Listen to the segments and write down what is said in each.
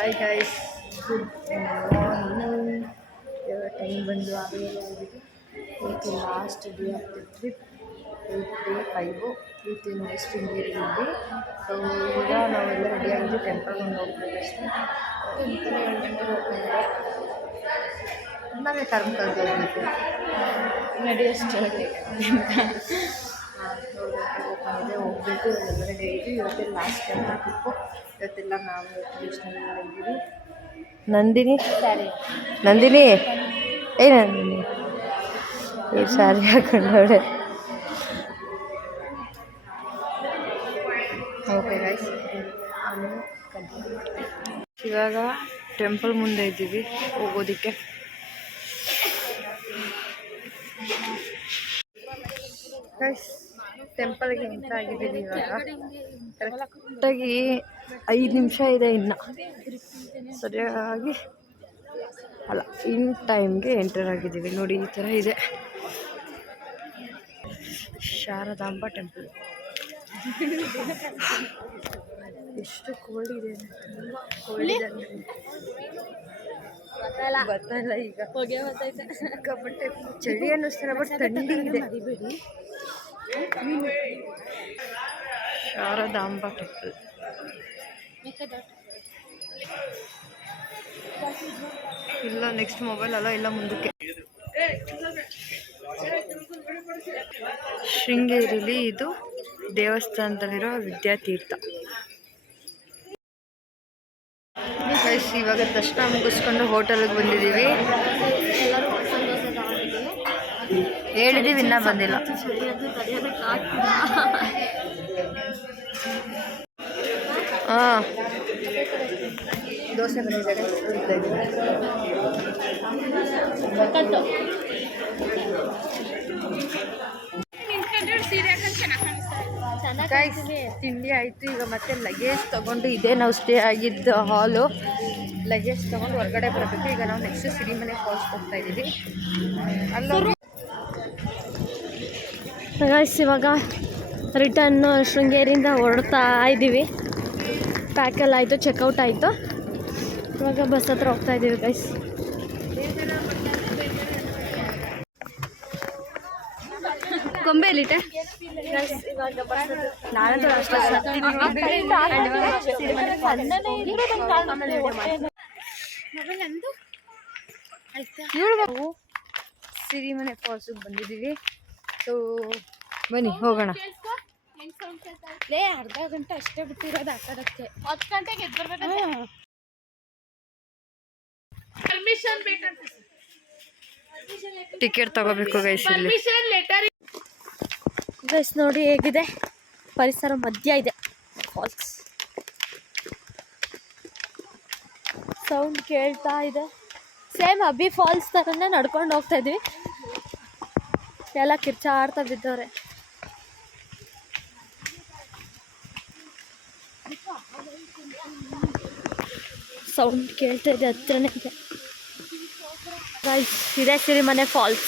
Hi guys, good morning. Time ಬಂದು 6 ಆಗಿದೆ. ಇವತ್ತು last day of the trip, 8 day 5 ಇವತ್ತು ನೆಕ್ಸ್ಟ್ ಶೃಂಗೇರಿಯಲ್ಲಿ. ಸೊ ಈಗ ನಾವೆಲ್ಲ ರೆಡಿಯಾಗಿದ್ದು ಟೆಂಪಲ್ಗೆ ಹೋಗ್ಬೇಕಷ್ಟೇ. ಇಂತಲೇ 7 ಗಂಟೆಗೆ ಹೋಗ್ತಿದ್ದಾರೆ. ನಾವೇ ಟರ್ಮ್ ಕಳೆದು ಹೋಗ್ಬೇಕು ನಡೆಯಷ್ಟು ಓಪನ್ ಹೋಗಬೇಕು. ಇವತ್ತೆಲ್ಲ ರೆಡಿ ಆಗಿದ್ವಿ. ಇವತ್ತೆಲ್ಲ ಲಾಸ್ಟ್ ಟೈಮ್ ಟ್ರಿಪ್ಪು. ಇವತ್ತೆಲ್ಲ ನಾವು ಟ್ರೆಡಿಷ್ನಲ್ ಇದ್ದೀವಿ. ನಂದಿನಿ ನಂದಿನಿ ಸ್ಯಾರಿ ಹಾಕೊಂಡವಳೆ. ಓಕೆ ಗೈಸ್, ಇವಾಗ ಟೆಂಪಲ್ ಮುಂದೆ ಇದ್ದೀವಿ ಹೋಗೋದಕ್ಕೆ. ಗೈಸ್, ಟೆಂಪಲ್ಗೆ ಎಂಟ್ರ್ ಆಗಿದ್ದೀವಿ. ಇವಾಗ ಕರೆಕ್ಟಾಗಿ 5 ನಿಮಿಷ ಇದೆ ಇನ್ನು. ಸರಿಯಾಗಿ ಅಲ್ಲ, ಇನ್ ಟೈಮ್ಗೆ ಎಂಟರ್ ಆಗಿದ್ದೀವಿ. ನೋಡಿ, ಈ ಥರ ಇದೆ ಶಾರದಾಂಬ ಟೆಂಪಲ್. ಎಷ್ಟು ಕೋಲ್ಡ್ ಇದೆ, ತುಂಬ ಕೋಲ್ಡ್ ಇದೆ. ಗೊತ್ತಲ್ಲ, ಈಗ ಸಿಕ್ಕಾಪಟ್ಟೆ ಚಳಿ ಅನ್ನಿಸ್ತಾರೆ, ಬಟ್ ಥಂಡಿ ಇದೆ. ಶಾರದಾಂಬ ಟೆಂಪಲ್. ಇಲ್ಲ, ನೆಕ್ಸ್ಟ್ ಮೊಬೈಲ್ ಅಲ್ಲ, ಇಲ್ಲ ಮುಂದಕ್ಕೆ. ಶೃಂಗೇರಿಲಿ ಇದು ದೇವಸ್ಥಾನದಲ್ಲಿರೋ ವಿದ್ಯಾತೀರ್ಥ. ಇವಾಗ ದರ್ಶನ ಮುಗಿಸ್ಕೊಂಡು ಹೋಟೆಲ್ಗೆ ಬಂದಿದ್ದೀವಿ. ಹೇಳಿದ್ದೀವಿ, ಇನ್ನೂ ಬಂದಿಲ್ಲ. ಹಾಂ, ದೋಸೆ ಬಂದಿದ್ದಾರೆ. ತಿಂಡಿ ಆಯಿತು. ಈಗ ಮತ್ತೆ ಲಗೇಜ್ ತೊಗೊಂಡು, ಇದೆ ನಾವು ಸ್ಟೇ ಆಗಿದ್ದ ಹಾಲು. ಲಗೇಜ್ ತೊಗೊಂಡು ಹೊರಗಡೆ ಬರಬೇಕು. ಈಗ ನಾವು ನೆಕ್ಸ್ಟ್ ಸಿರಿಮನೆ ಫಾಲ್ಸ್ ಹೋಗ್ತಾ ಇದ್ದೀವಿ. ಅಲ್ಲೋಗಿ ಗೈಸ್, ಇವಾಗ ರಿಟರ್ನ್ ಶೃಂಗೇರಿಯಿಂದ ಹೊರಡ್ತಾ ಇದ್ದೀವಿ. ಪ್ಯಾಕೆಲ್ಲ ಆಯಿತು, ಚೆಕ್ಔಟ್ ಆಯಿತು. ಇವಾಗ ಬಸ್ ಹತ್ರ ಹೋಗ್ತಾ ಇದ್ದೀವಿ ಗೈಸ್. ಕೊಂಬೆಲಿಟ್ಟೆ ನಾನಂತೂ ನಾವು ಸಿರಿಮನೆ ಫಾಲ್ಸಿಗೆ ಬಂದಿದ್ದೀವಿ. ಸೊ ಬನ್ನಿ ಹೋಗೋಣ. ಅರ್ಧ ಗಂಟೆ ಅಷ್ಟೇ ಬಿಟ್ಟಿರೋದು ಆಟ ಆಡೋಕ್ಕೆ. 10 ಗಂಟೆಗೆ ಎದ್ದು ಬರ್ಬೇಕು. ಟಿಕೆಟ್ ತಗೋಬೇಕು ಗೈಸ್. ಇಲ್ಲಿ ಗೈಸ್ ನೋಡಿ ಹೇಗಿದೆ ಪರಿಸರ, ಮಧ್ಯ ಇದೆ ಫಾಲ್ಸ್. ಸೌಂಡ್ ಕೇಳ್ತಾ ಇದೆ. ಸೇಮ್ ಅಬ್ಬಿ ಫಾಲ್ಸ್ ಥರನೇ ನಡ್ಕೊಂಡು ಹೋಗ್ತಾ ಇದ್ವಿ. ಎಲ್ಲ ಕಿರ್ಚಾಡ್ತಾ ಬಿದ್ದವ್ರೆ. ಸೌಂಡ್ ಕೇಳ್ತಾ ಇದೆ, ಹತ್ರನೇ ಇದೆ ಗೈಸ್. ಇದೆ ಸಿರಿಮನೆ ಫಾಲ್ಸ್.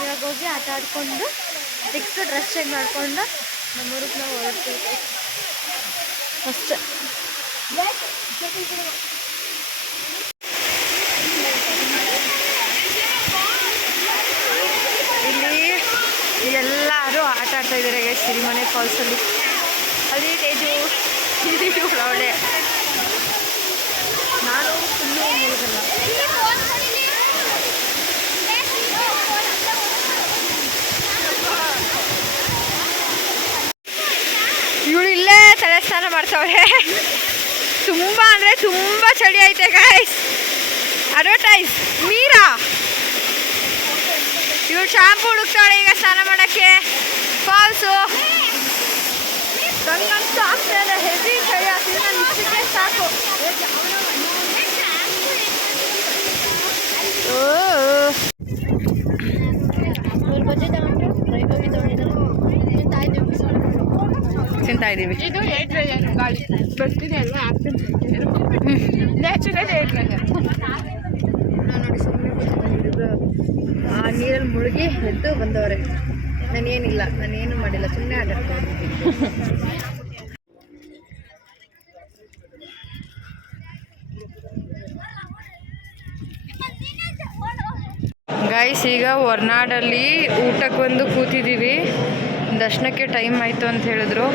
ಇವಾಗ ಹೋಗಿ ಆಟ ಆಡ್ಕೊಂಡು ನೆಕ್ಸ್ಟ್ ಡ್ರೆಸ್ ಚೇಂಜ್ ಮಾಡಿಕೊಂಡು ನಮ್ಮೂರಿಗೆ ನಾವು ಹೊರಡ್ತೀವಿ ಅಷ್ಟೇ. ಇಲ್ಲಿ ಎಲ್ಲರೂ ಆಟ ಆಡ್ತಾ ಇದ್ದಾರೆ ಗೈಸ್ ಸಿರಿಮನೆ ಫಾಲ್ಸಲ್ಲಿ. ಅಲ್ಲಿ ತೇಜು ಒಳ್ಳೆ, ನಾನು ಫುಲ್ಲು ಮುಳುಗಲ್ಲ. ಇವಳು ಇಲ್ಲೇ ತಲೆ ಸ್ನಾನ ಮಾಡ್ತಾವ್ರೆ. ತುಂಬ ಅಂದರೆ ತುಂಬ ಚಳಿ ಐತೆ ಗೈಸ್. ಅಡ್ವರ್ಟೈಸ್ ಮೀರಾ, ಇವಳು ಶಾಂಪು ಹುಡುಕ್ತಾಳೆ ಈಗ ಸ್ನಾನ ಮಾಡೋಕ್ಕೆ. ಫಾಲ್ಸು ನಂಗಂತೂ ಆಗ್ತಾ ಇದೆ, ಹೆವಿ ಚಳಿ ಆಗ್ತಿದೆ. ನಾನು ಇಷ್ಟಕ್ಕೆ ಸಾಕು. ತಿಂತಾ ಇದ್ದೀವಿ. ಇದು ಗಾಳಿ ಬರ್ತಿದೆ ಅಲ್ವಾ, ನ್ಯಾಚುರಲ್ ನೋಡಿ, ಸುಮ್ಮನೆ ಆ ನೀರಲ್ಲಿ ಮುಳುಗಿ ಎದ್ದು ಬಂದವ್ರೆ. ನಾನೇನಿಲ್ಲ, ನಾನೇನು ಮಾಡಿಲ್ಲ, ಸುಮ್ಮನೆ ಆಟಾಡ್ಕೊಂಡು ಗೈಸ್ ಈಗ ಹೊರನಾಡಲ್ಲಿ ಊಟಕ್ಕೆ ಬಂದು ಕೂತಿದ್ದೀವಿ. ದರ್ಶನಕ್ಕೆ ಟೈಮ್ ಆಯಿತು ಅಂತ ಹೇಳಿದ್ರು.